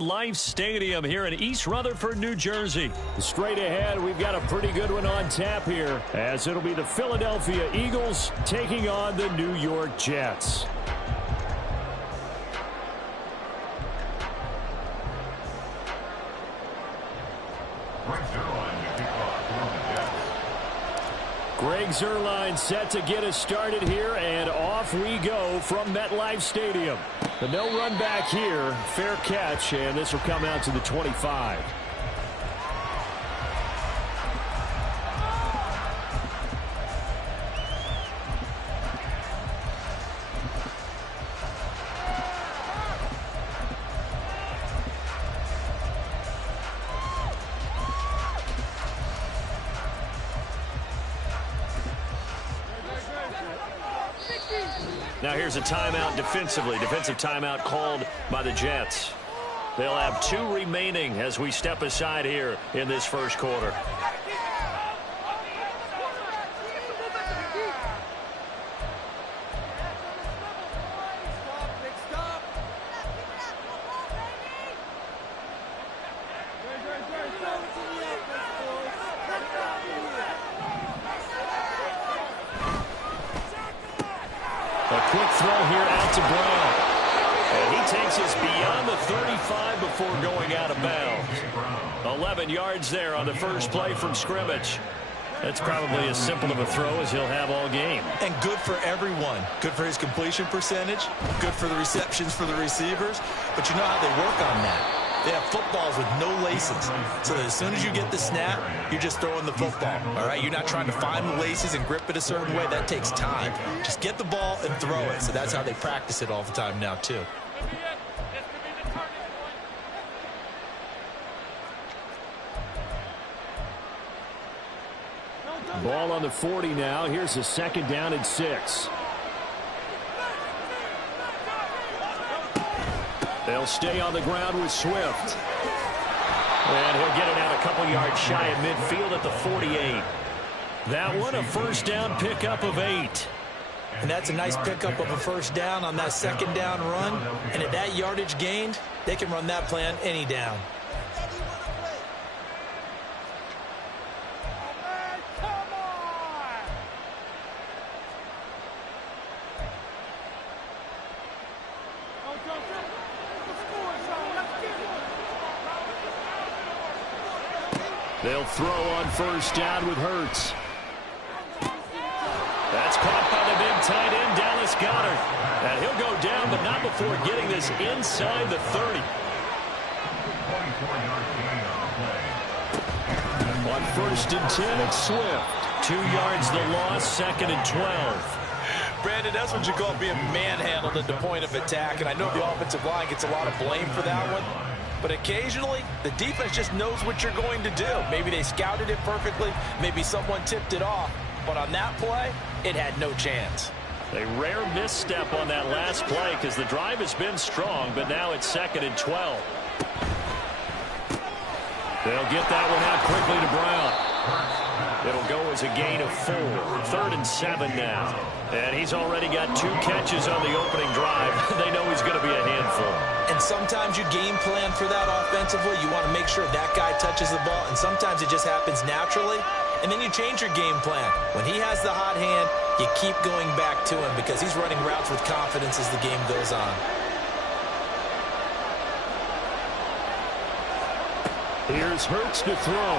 MetLife Stadium here in East Rutherford, New Jersey. Straight ahead, we've got a pretty good one on tap here, as it'll be the Philadelphia Eagles taking on the New York Jets. Greg Zuerlein set to get us started here, and off we go from MetLife Stadium. The no run back here, fair catch, and this will come out to the 25. Now here's a timeout defensively. Defensive timeout called by the Jets. They'll have 2 remaining as we step aside here in this first quarter. Quick throw here out to Brown. And he takes us beyond the 35 before going out of bounds. 11 yards there on the first play from scrimmage. That's probably as simple of a throw as he'll have all game. And good for everyone. Good for his completion percentage. Good for the receptions for the receivers. But you know how they work on that. They have footballs with no laces. So that as soon as you get the snap, you're just throwing the football. All right? You're not trying to find the laces and grip it a certain way. That takes time. Just get the ball and throw it. So that's how they practice it all the time now, too. Ball on the 40 now. Here's a 2nd down and 6. They'll stay on the ground with Swift. And he'll get it out a couple yards shy of midfield at the 48. That one, a first down pickup of 8. And that's a nice pickup of a first down on that 2nd down run. And at that yardage gained, they can run that play on any down. They'll throw on first down with Hurts. That's caught by the big tight end, Dallas Goedert. And he'll go down, but not before getting this inside the 30. On 1st and 10, it's Swift. 2 yards the loss, 2nd and 12. Brandon, that's what you call being manhandled at the point of attack. And I know the offensive line gets a lot of blame for that one. But occasionally, the defense just knows what you're going to do. Maybe they scouted it perfectly. Maybe someone tipped it off. But on that play, it had no chance. A rare misstep on that last play because the drive has been strong, but now it's 2nd and 12. They'll get that one out quickly to Brown. It'll go as a gain of 4. 3rd and 7 now. And he's already got 2 catches on the opening drive. They know he's going to be a handful. And sometimes you game plan for that offensively. You want to make sure that guy touches the ball. And sometimes it just happens naturally. And then you change your game plan. When he has the hot hand, you keep going back to him because he's running routes with confidence as the game goes on. Here's Hurts to throw.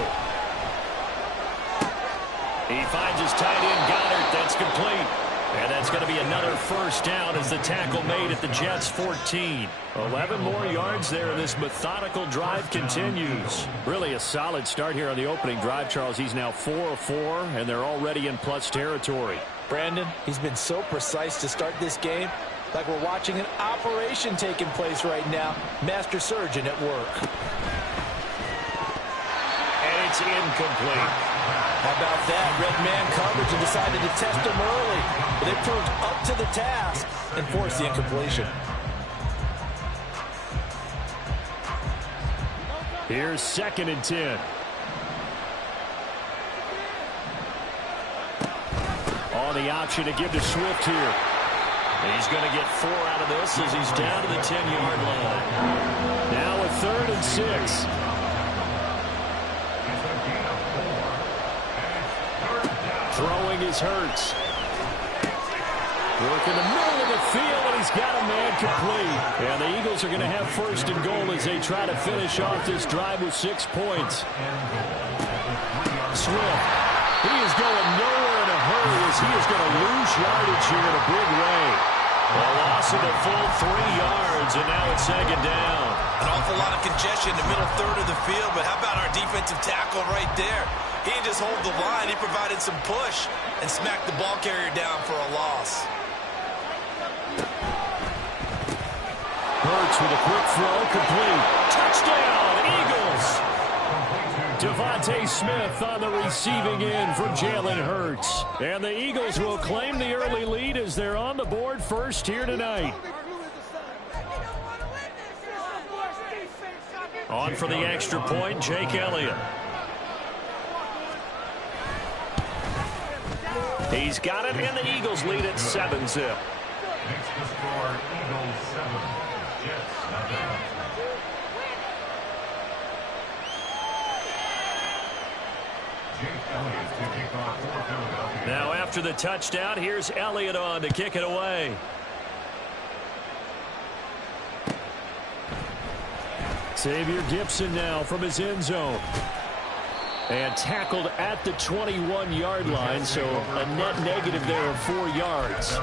He finds his tight end, Goddard. That's complete. And that's going to be another first down as the tackle made at the Jets' 14. 11 more yards there, and this methodical drive continues. Really a solid start here on the opening drive, Charles. He's now 4 of 4, and they're already in plus territory. Brandon, he's been so precise to start this game. Like we're watching an operation taking place right now. Master surgeon at work. And it's incomplete. How about that? Red man coverage and decided to test him early. But they proved up to the task and forced the incompletion. Here's 2nd and 10. On the option to give to Swift here. He's going to get 4 out of this as he's down to the 10-yard line. Now a 3rd 6. Throwing is Hurts. Work in the middle of the field, and he's got a man complete. And the Eagles are going to have first and goal as they try to finish off this drive with 6 points. Swift. He is going nowhere in a hurry as he is going to lose yardage here in a big way. A loss of a full 3 yards, and now it's second down. An awful lot of congestion in the middle third of the field, but how about our defensive tackle right there? He didn't just hold the line. He provided some push and smacked the ball carrier down for a loss. Hurts with a quick throw, complete. Touchdown, Eagles! Devontae Smith on the receiving end for Jalen Hurts. And the Eagles will claim the early lead as they're on the board first here tonight. On for the extra point, Jake Elliott. He's got it, and the Eagles lead at 7-zip. Makes the score Eagles 7, Jets nothing. Now after the touchdown, here's Elliott on to kick it away. Xavier Gipson now from his end zone. And tackled at the 21-yard line, so a net negative there of 4 yards.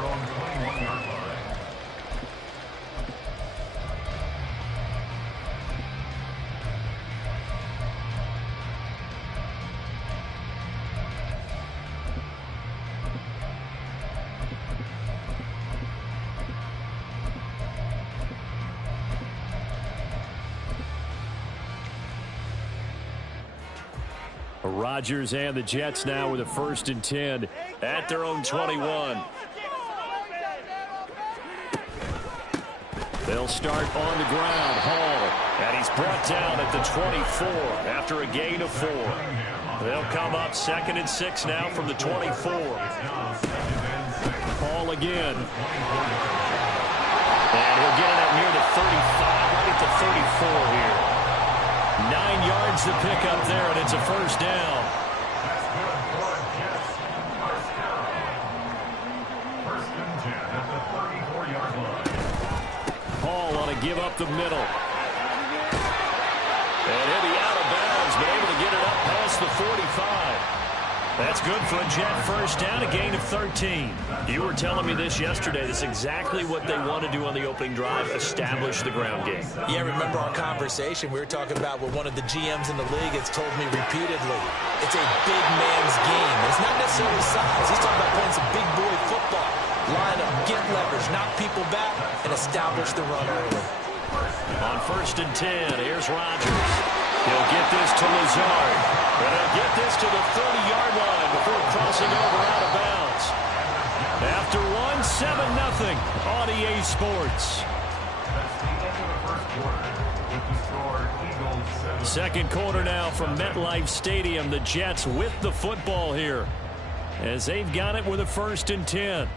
Rodgers and the Jets now with a 1st and 10 at their own 21. They'll start on the ground. Hall. And he's brought down at the 24 after a gain of 4. They'll come up 2nd and 6 now from the 24. Hall again. And he'll get it up near the 35, right at the 34 here. 9 yards to pick up there, and it's a first down. Hall on to give up the middle. And he'll be out of bounds, but able to get it up past the 45. That's good for a Jet first down, a gain of 13. You were telling me this yesterday. This is exactly what they want to do on the opening drive, establish the ground game. Yeah, remember our conversation we were talking about with one of the GMs in the league has told me repeatedly, it's a big man's game. It's not necessarily size. He's talking about playing some big boy football. Line up, get leverage, knock people back, and establish the run early. On 1st and 10, here's Rodgers. He'll get this to Lazard. And he'll get this to the 30-yard line before crossing over out of bounds. After one, 7-0 on EA Sports. Second quarter now from MetLife Stadium. The Jets with the football here as they've got it with a 1st and 10.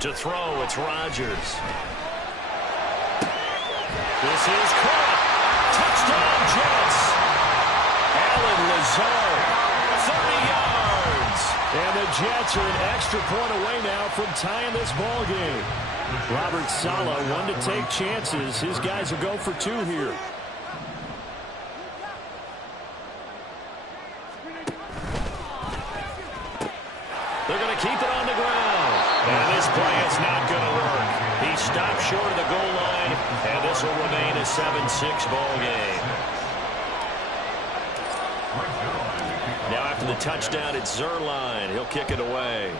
To throw, it's Rodgers. This is caught. Touchdown, Jets. Allen Lazard, 30 yards. And the Jets are an extra point away now from tying this ball game. Robert Saleh, one to take chances. His guys will go for 2 here. They're going to keep it on the ground. And this play is not going to work. He stopped short of the goal line, and this will remain a 7-6 ball game. Now after the touchdown, it's Zuerlein. He'll kick it away.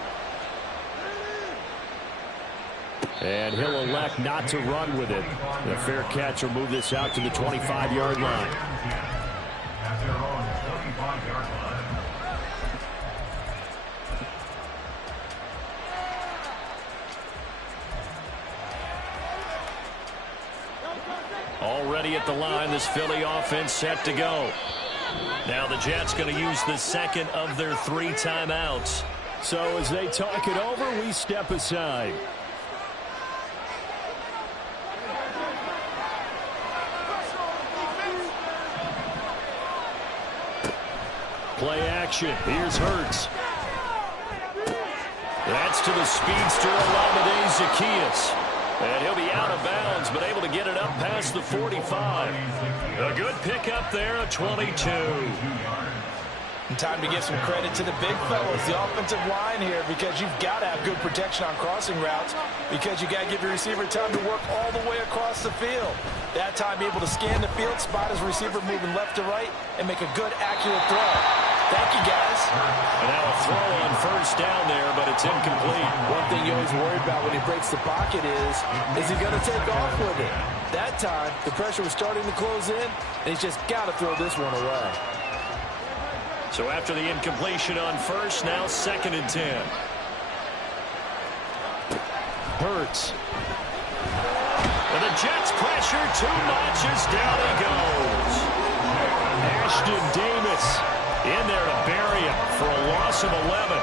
And he'll elect not to run with it. The fair catch will move this out to the 25-yard line. Already at the line, this Philly offense set to go. Now the Jets going to use the second of their 3 timeouts. So as they talk it over, we step aside. Play action. Here's Hurts. That's to the speedster, Olamide Zaccheaus. And he'll be out of bounds, but able to get it up past the 45. A good pickup there, a 22. And time to give some credit to the big fellas, the offensive line here, because you've got to have good protection on crossing routes, because you got to give your receiver time to work all the way across the field. That time, be able to scan the field, spot his receiver moving left to right, and make a good, accurate throw. Thank you, guys. And now a throw on first down there, but it's incomplete. One thing you always worry about when he breaks the pocket is he going to take off with it? That time, the pressure was starting to close in, and he's just got to throw this one away. So after the incompletion on first, now 2nd and 10. Hurts. And the Jets pressure too much as down he goes. Ashton Davis In there to bury him for a loss of 11.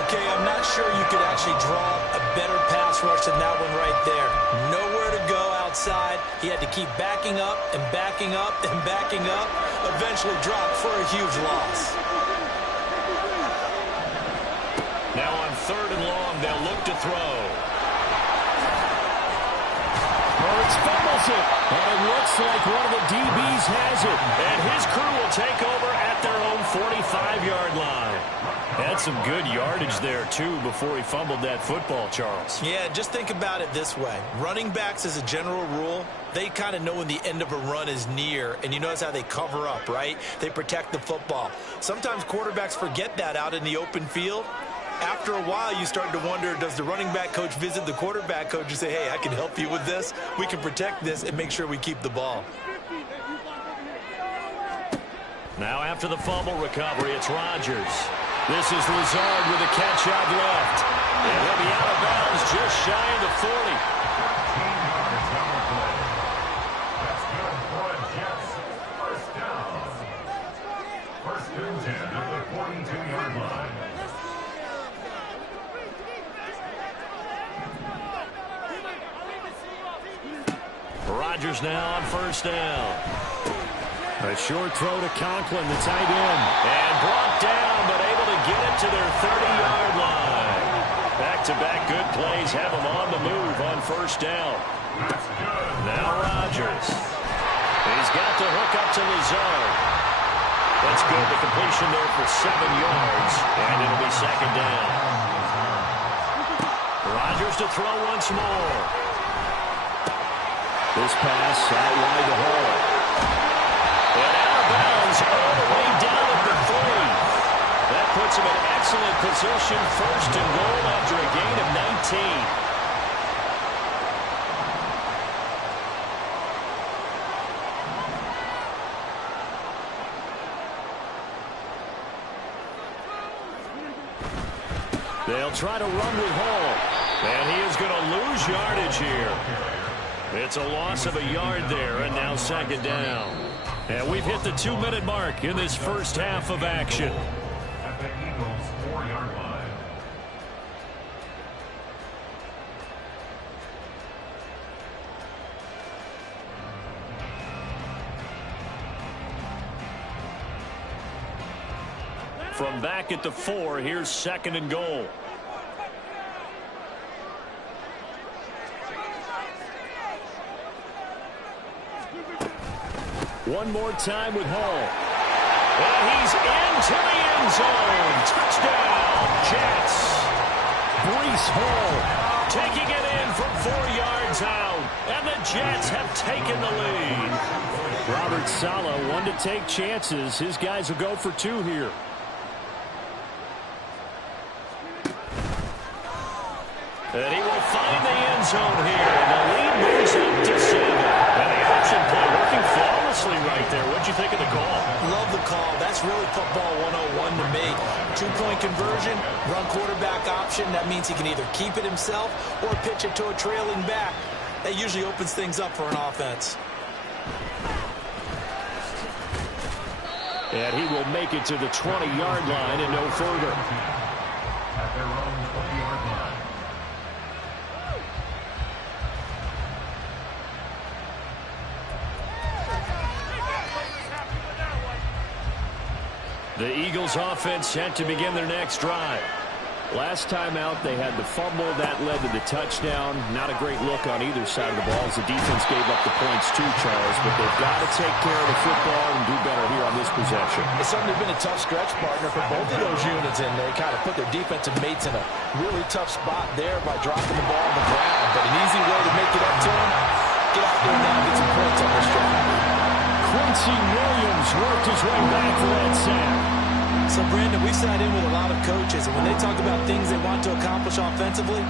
Okay, I'm not sure you could actually draw a better pass rush than that one right there. Nowhere to go outside. He had to keep backing up and backing up and backing up. Eventually dropped for a huge loss. Now on 3rd and long, they'll look to throw. Hurts fumbles it, and it looks like one of the DBs has it. And his crew will take over at their own 45-yard line. Had some good yardage there, too, before he fumbled that football, Charles. Yeah, just think about it this way. Running backs, as a general rule, they kind of know when the end of a run is near, and you notice how they cover up, right? They protect the football. Sometimes quarterbacks forget that out in the open field. After a while, you start to wonder, does the running back coach visit the quarterback coach and say, hey, I can help you with this. We can protect this and make sure we keep the ball. Now after the fumble recovery, it's Rodgers. This is Lazard with a catch out left. And he'll be out of bounds just shy of the 40. That's good for a Jets. First down. 1st and 10 at the 42-yard line. Rodgers now on 1st down. A short throw to Conklin, the tight end. And brought down, but able to get it to their 30-yard line. Back-to-back good plays have them on the move on 1st down. Now Rodgers. He's got the hook up to Lazard. That's good. The completion there for 7 yards. And it'll be 2nd down. Rodgers to throw once more. This pass out wide to Hall. And out of bounds all the way down at the 3. That puts him in excellent position, 1st and goal after a gain of 19. They'll try to run with Hall. And he is going to lose yardage here. It's a loss of a yard there, and now 2nd down. And we've hit the 2-minute mark in this first half of action. At the Eagles' 4-yard line. From back at the 4, here's 2nd and goal. One more time with Hall. And he's into the end zone. Touchdown, Jets. Breece Hall taking it in from 4 yards out. And the Jets have taken the lead. Robert Saleh, one to take chances. His guys will go for 2 here. And he will find the end zone here. And the lead moves up to 7. And the option play working flawlessly right there. What'd you think of the call? Love the call. That's really football 101 to me. 2-point conversion, run quarterback option. That means he can either keep it himself or pitch it to a trailing back. That usually opens things up for an offense. And he will make it to the 20-yard line and no further. At their own 20-yard line. The Eagles offense set to begin their next drive. Last time out, they had the fumble. That led to the touchdown. Not a great look on either side of the ball as the defense gave up the points too, Charles. But they've got to take care of the football and do better here on this possession. It's certainly been a tough stretch, partner, for both of those units, and they kind of put their defensive mates in a really tough spot there by dropping the ball on the ground. But an easy way to make it up to them, get out there now and get some points on this drive. Quincy Williams worked his way back for that sack. So, Brandon, we sat in with a lot of coaches, and when they talk about things they want to accomplish offensively,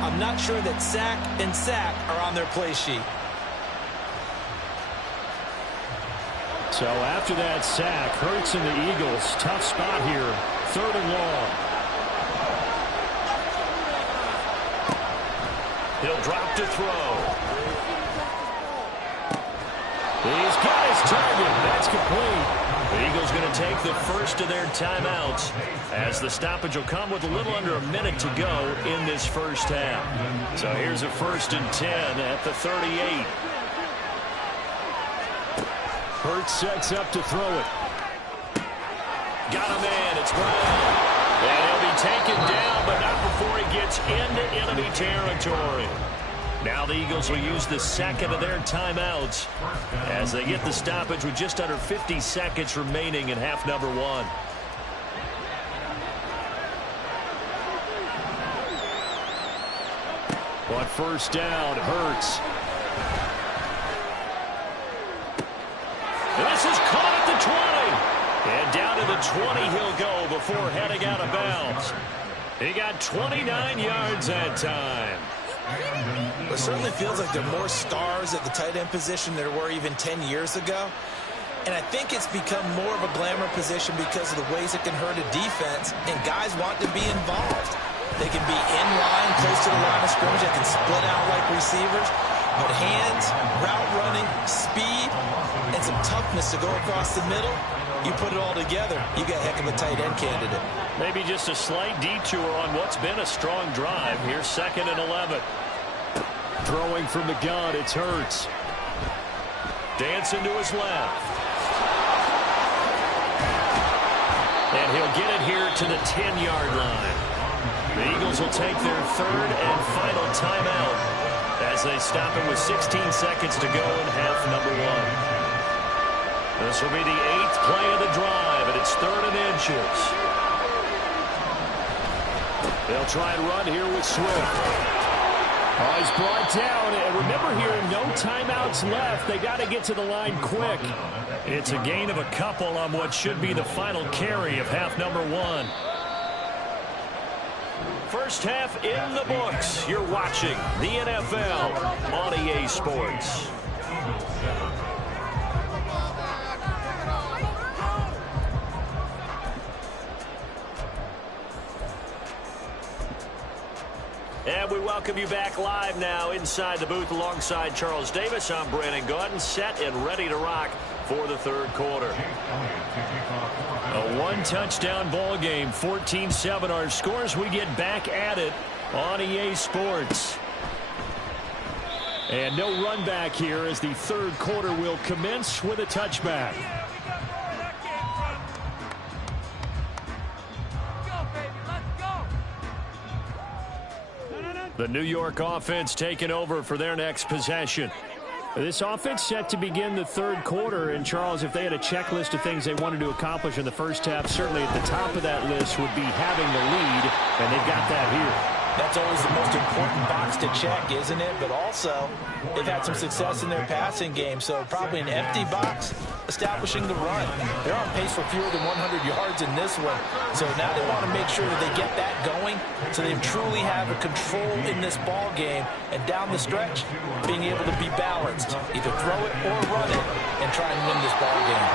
I'm not sure that sack and sack are on their play sheet. So after that sack, Hurts and the Eagles, tough spot here, 3rd and long. He'll drop to throw. He's got his target. That's complete. The Eagles going to take the first of their timeouts as the stoppage will come with a little under a minute to go in this first half. So here's a 1st and 10 at the 38. Hurts sets up to throw it. Got a man. It's Brown. And he'll be taken down, but not before he gets into enemy territory. Now the Eagles will use the second of their timeouts as they get the stoppage with just under 50 seconds remaining in half number 1. On 1st down, Hurts. And this is caught at the 20. And down to the 20 he'll go before heading out of bounds. He got 29 yards that time. It certainly feels like there are more stars at the tight end position than there were even 10 years ago. And I think it's become more of a glamour position because of the ways it can hurt a defense, and guys want to be involved. They can be in line, close to the line of scrimmage. They can split out like receivers. But hands, route running, speed, and some toughness to go across the middle, you put it all together, you got a heck of a tight end candidate. Maybe just a slight detour on what's been a strong drive. Here's 2nd and 11. Throwing from the gun, it's Hurts. Dancing to his left. And he'll get it here to the 10-yard line. The Eagles will take their 3rd and final timeout as they stop him with 16 seconds to go in half number 1. This will be the 8th play of the drive, and it's 3rd and inches. They'll try and run here with Swift. Oh, he's brought down. And remember here, no timeouts left. They got to get to the line quick. It's a gain of a couple on what should be the final carry of half number 1. First half in the books. You're watching the NFL on EA Sports. And we welcome you back live now inside the booth alongside Charles Davis. I'm Brandon Gordon, set and ready to rock for the 3rd quarter. A one-touchdown ball game, 14-7 our scores. We get back at it on EA Sports. And no run back here as the 3rd quarter will commence with a touchback. The New York offense taking over for their next possession. This offense set to begin the 3rd quarter. And, Charles, if they had a checklist of things they wanted to accomplish in the first half, certainly at the top of that list would be having the lead, and they've got that here. That's always the most important box to check, isn't it? But also, they've had some success in their passing game, so probably an empty box establishing the run. They're on pace for fewer than 100 yards in this one, so now they want to make sure that they get that going so they truly have a control in this ball game, and down the stretch, being able to be balanced, either throw it or run it, and try and win this ball game.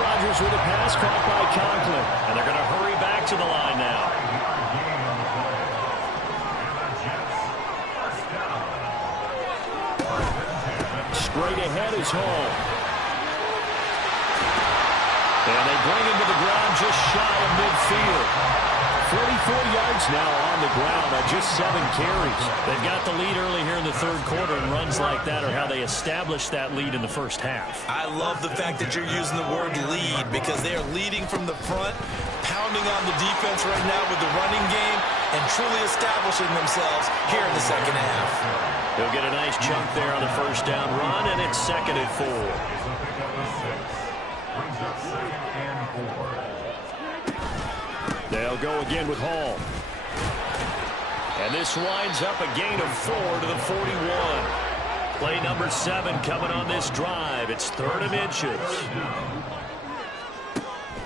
Rodgers with a pass caught by Conklin, and they're going to hurry back to the line now. Straight ahead is Hall. And they bring him to the ground just shy of midfield. 44 yards now on the ground on just 7 carries. They've got the lead early here in the third quarter, and runs like that are how they established that lead in the first half. I love the fact that you're using the word lead because they are leading from the front, pounding on the defense right now with the running game, and truly establishing themselves here in the second half. He'll get a nice chunk there on the first down run, and it's 2nd and 4. They'll go again with Hall. And this winds up a gain of 4 to the 41. Play number 7 coming on this drive. It's 3rd and inches.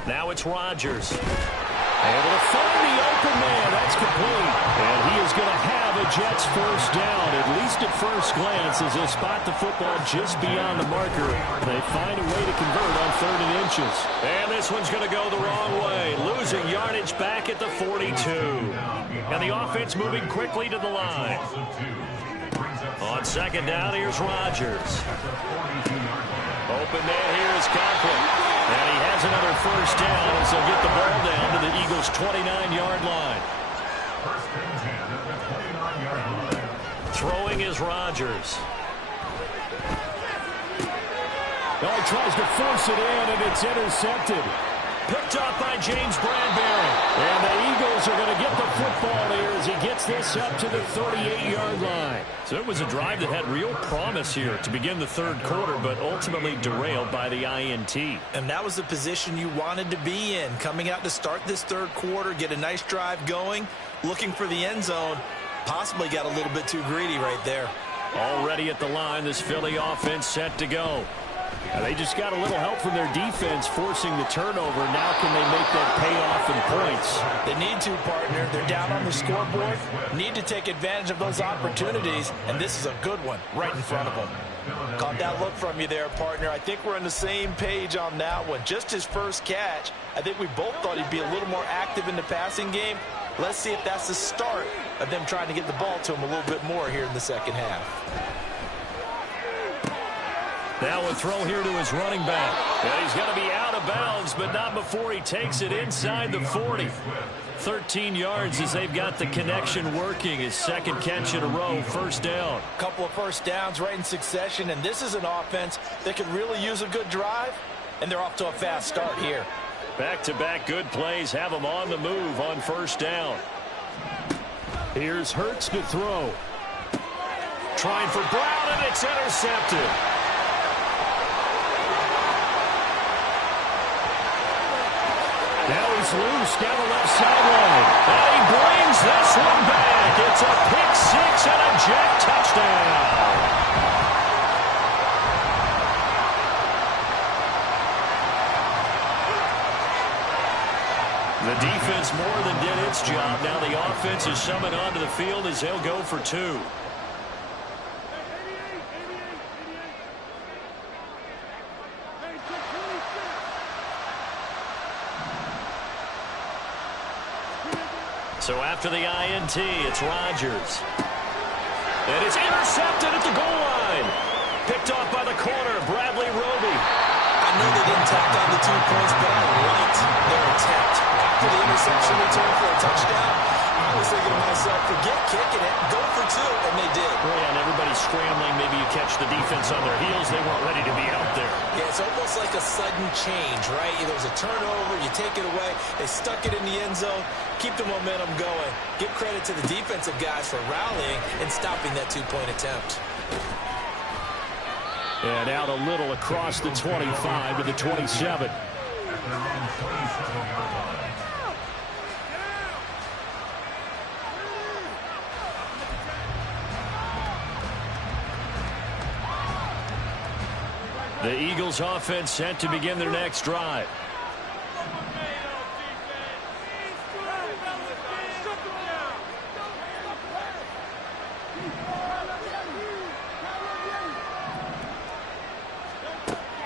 Now it's Rodgers. Able to find the open man. That's complete. And he is going to have a Jets first down, at least at first glance, as they spot the football just beyond the marker. They find a way to convert on 3rd and inches. And this one's going to go the wrong way. Losing yardage back at the 42. And the offense moving quickly to the line. On 2nd down, here's Rodgers. Open man here is Conklin. And he has another first down as they'll get the ball down to the Eagles' 29-yard line. Throwing is Rodgers. Well, he tries to force it in, and it's intercepted. Picked up by James Bradbury. And the Eagles are going to get the football here as he gets this up to the 38-yard line. So it was a drive that had real promise here to begin the third quarter, but ultimately derailed by the INT. And that was the position you wanted to be in, coming out to start this third quarter, get a nice drive going, looking for the end zone. Possibly got a little bit too greedy right there. Already at the line, this Philly offense set to go. And they just got a little help from their defense forcing the turnover. Now can they make that pay off in points? They need to, partner. They're down on the scoreboard. Need to take advantage of those opportunities, and this is a good one right in front of them. Caught that look from you there, partner. I think we're on the same page on that one. Just his first catch, I think we both thought he'd be a little more active in the passing game. Let's see if that's the start of them trying to get the ball to him a little bit more here in the second half. Now a throw here to his running back. And he's going to be out of bounds, but not before he takes it inside the 40. 13 yards as they've got the connection working. His second catch in a row, first down. Couple of first downs right in succession, and this is an offense that could really use a good drive, and they're off to a fast start here. Back-to-back good plays have them on the move on first down. Here's Hurts to throw. Trying for Brown, and it's intercepted. Now he's loose down the left sideline. And he brings this one back. It's a pick six and a Jet touchdown. The defense more than did its job. Now the offense is summoned onto the field as they'll go for 2. So after the INT, it's Rodgers. And it's intercepted at the goal line. Picked off by the corner, Bradley Roby. I know they didn't tack on the 2 points, but I liked their attempt. After the interception return for a touchdown, I was thinking to myself, forget kicking it, go for 2, and they did. Well, yeah, and everybody's scrambling. Maybe you catch the defense on their heels. They weren't ready to be out there. Yeah, it's almost like a sudden change, right? There was a turnover, you take it away, they stuck it in the end zone, keep the momentum going. Give credit to the defensive guys for rallying and stopping that 2-point attempt. And out a little across the 25 to the 27. The Eagles offense set to begin their next drive.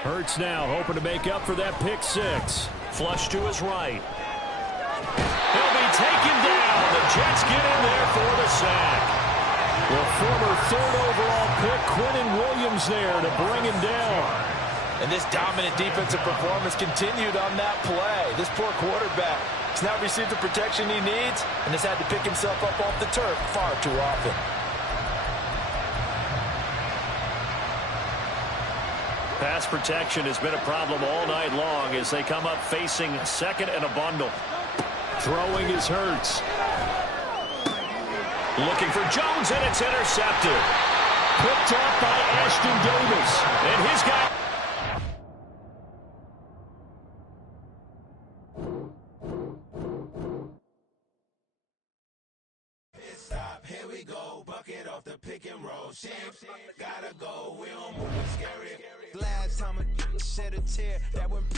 Hurts now hoping to make up for that pick six. Flush to his right. He'll be taken down. The Jets get in there for the sack. The former 3rd overall pick, Quinnen Williams, there to bring him down. And this dominant defensive performance continued on that play. This poor quarterback has now received the protection he needs and has had to pick himself up off the turf far too often. Pass protection has been a problem all night long as they come up facing second and a bundle. Throwing is Hurts. Looking for Jones, and it's intercepted. Picked up by Ashton Davis. And his guy. Stop, here we go. Bucket off the pick and roll. Champs, gotta go. We don't move scary. Last time I shed a tear that went